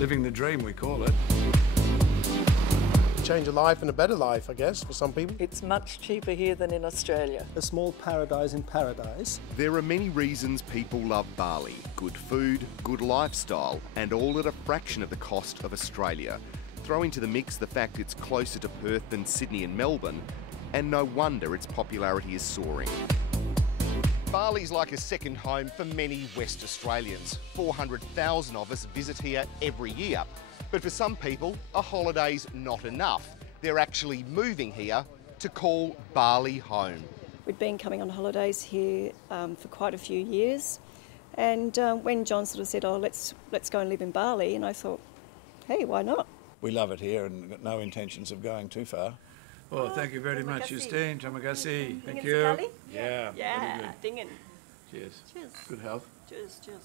Living the dream, we call it. Change a life and a better life, I guess, for some people. It's much cheaper here than in Australia. A small paradise in paradise. There are many reasons people love Bali. Good food, good lifestyle, and all at a fraction of the cost of Australia. Throw into the mix the fact it's closer to Perth than Sydney and Melbourne, and no wonder its popularity is soaring. Bali's like a second home for many West Australians. 400,000 of us visit here every year. But for some people, a holiday's not enough. They're actually moving here to call Bali home. We'd been coming on holidays here for quite a few years, and when John sort of said, "Oh, let's go and live in Bali," and I thought, "Hey, why not?" We love it here and got no intentions of going too far. Well, thank you very much, Justine. Terima kasih. Thank you. Sekali? Yeah. Yeah, dingin. Cheers. Cheers. Good health. Cheers, cheers.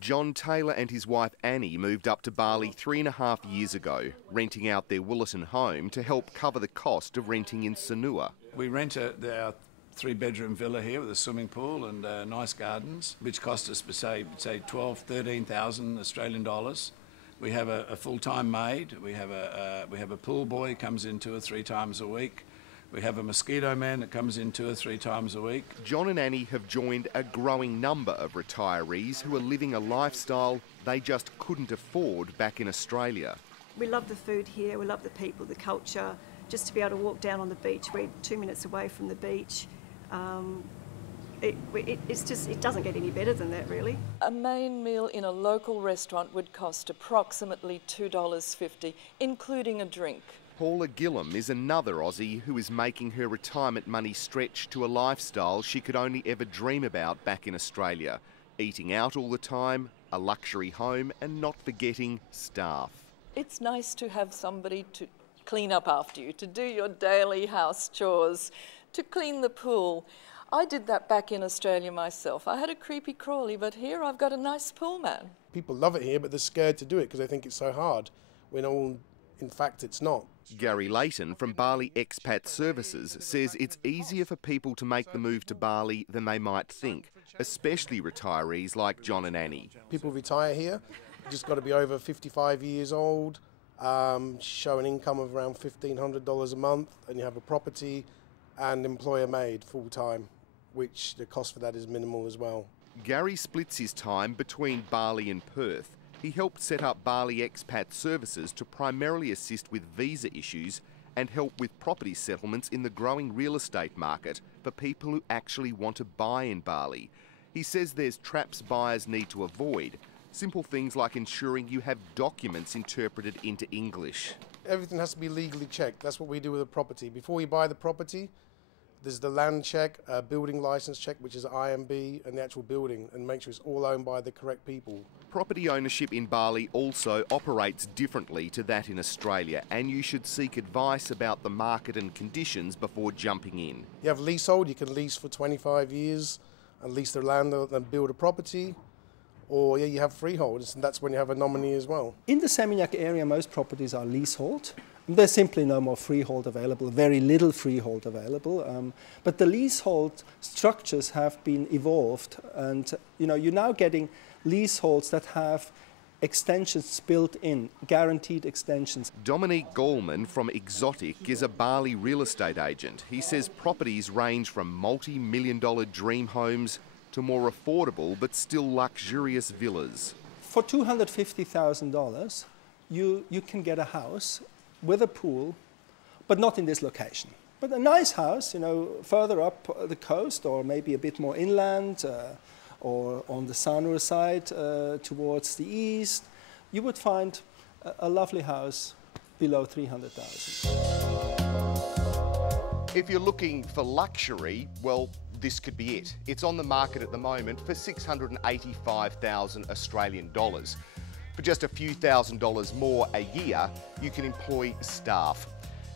John Taylor and his wife Annie moved up to Bali 3.5 years ago, renting out their Willetton home to help cover the cost of renting in Sanur. We rent our 3-bedroom villa here with a swimming pool and nice gardens, which cost us, say 13,000 Australian dollars. We have a full-time maid. We have a pool boy who comes in 2 or 3 times a week. We have a mosquito man that comes in 2 or 3 times a week. John and Annie have joined a growing number of retirees who are living a lifestyle they just couldn't afford back in Australia. We love the food here, we love the people, the culture. Just to be able to walk down on the beach, we're 2 minutes away from the beach. It doesn't get any better than that, really. A main meal in a local restaurant would cost approximately $2.50, including a drink. Paula Gillam is another Aussie who is making her retirement money stretch to a lifestyle she could only ever dream about back in Australia. Eating out all the time, a luxury home, and not forgetting staff. It's nice to have somebody to clean up after you, to do your daily house chores, to clean the pool. I did that back in Australia myself. I had a creepy crawly, but here I've got a nice pool man. People love it here, but they're scared to do it because they think it's so hard, when in fact it's not. Gary Layton from Bali Expat Services says it's easier for people to make the move to Bali than they might think, especially retirees like John and Annie. People retire here, just got to be over 55 years old, show an income of around $1,500 a month, and you have a property and employ a maid full-time, which the cost for that is minimal as well. Gary splits his time between Bali and Perth. He helped set up Bali Expat Services to primarily assist with visa issues and help with property settlements in the growing real estate market for people who actually want to buy in Bali. He says there's traps buyers need to avoid, simple things like ensuring you have documents interpreted into English. Everything has to be legally checked. That's what we do with a property. Before you buy the property, there's the land check, a building license check, which is IMB, and the actual building, and make sure it's all owned by the correct people. Property ownership in Bali also operates differently to that in Australia, and you should seek advice about the market and conditions before jumping in. You have leasehold, you can lease for 25 years and lease the land and build a property. Or you have freeholds, and that's when you have a nominee as well. In the Seminyak area, most properties are leasehold. There's simply no more freehold available, very little freehold available. But the leasehold structures have been evolved, and you're now getting leaseholds that have extensions built in, guaranteed extensions. Dominique Gallman from Exotic is a Bali real estate agent. He says properties range from multi-million-dollar dream homes to more affordable but still luxurious villas. For $250,000, you can get a house with a pool, but not in this location. But a nice house, further up the coast, or maybe a bit more inland, or on the Sanur side towards the east, you would find a lovely house below $300,000. If you're looking for luxury, well, this could be it. It's on the market at the moment for 685,000 Australian dollars. For just a few $1,000s more a year, you can employ staff.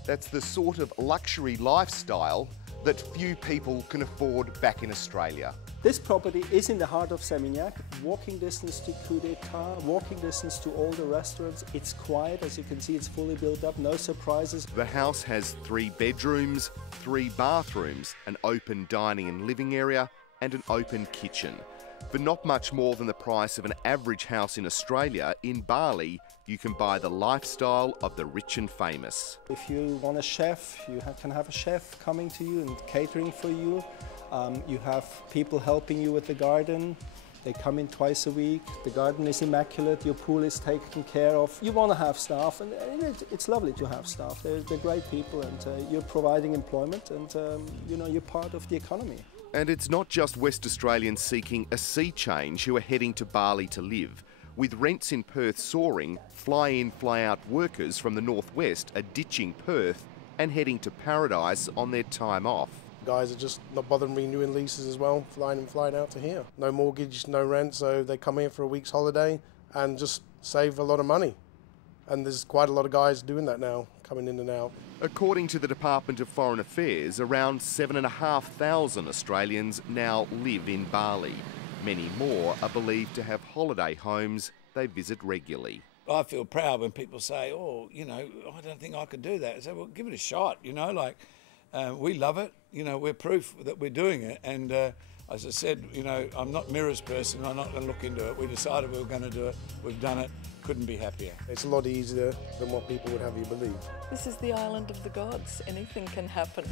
That's the sort of luxury lifestyle that few people can afford back in Australia. This property is in the heart of Seminyak, walking distance to Coup d'etat, walking distance to all the restaurants. It's quiet, as you can see, it's fully built up, no surprises. The house has 3 bedrooms, 3 bathrooms, an open dining and living area, and an open kitchen. For not much more than the price of an average house in Australia, in Bali, you can buy the lifestyle of the rich and famous. If you want a chef, you can have a chef coming to you and catering for you. You have people helping you with the garden. They come in twice a week. The garden is immaculate. Your pool is taken care of. You want to have staff, and it's lovely to have staff. They're great people, and you're providing employment, and you know, you're part of the economy. And it's not just West Australians seeking a sea change who are heading to Bali to live. With rents in Perth soaring, fly-in, fly-out workers from the northwest are ditching Perth and heading to paradise on their time off. Guys are just not bothering renewing leases as well, flying in, flying out to here. No mortgage, no rent, so they come here for a week's holiday and just save a lot of money. And there's quite a lot of guys doing that now, coming in and out. According to the Department of Foreign Affairs, around 7,500 Australians now live in Bali. Many more are believed to have holiday homes they visit regularly. I feel proud when people say, oh, you know, I don't think I could do that. I say, well, give it a shot, you know, like, we love it, you know, we're proof that we're doing it. And as I said, you know, I'm not mirrors person, I'm not going to look into it. We decided we were going to do it, we've done it, couldn't be happier. It's a lot easier than what people would have you believe. This is the island of the gods. Anything can happen.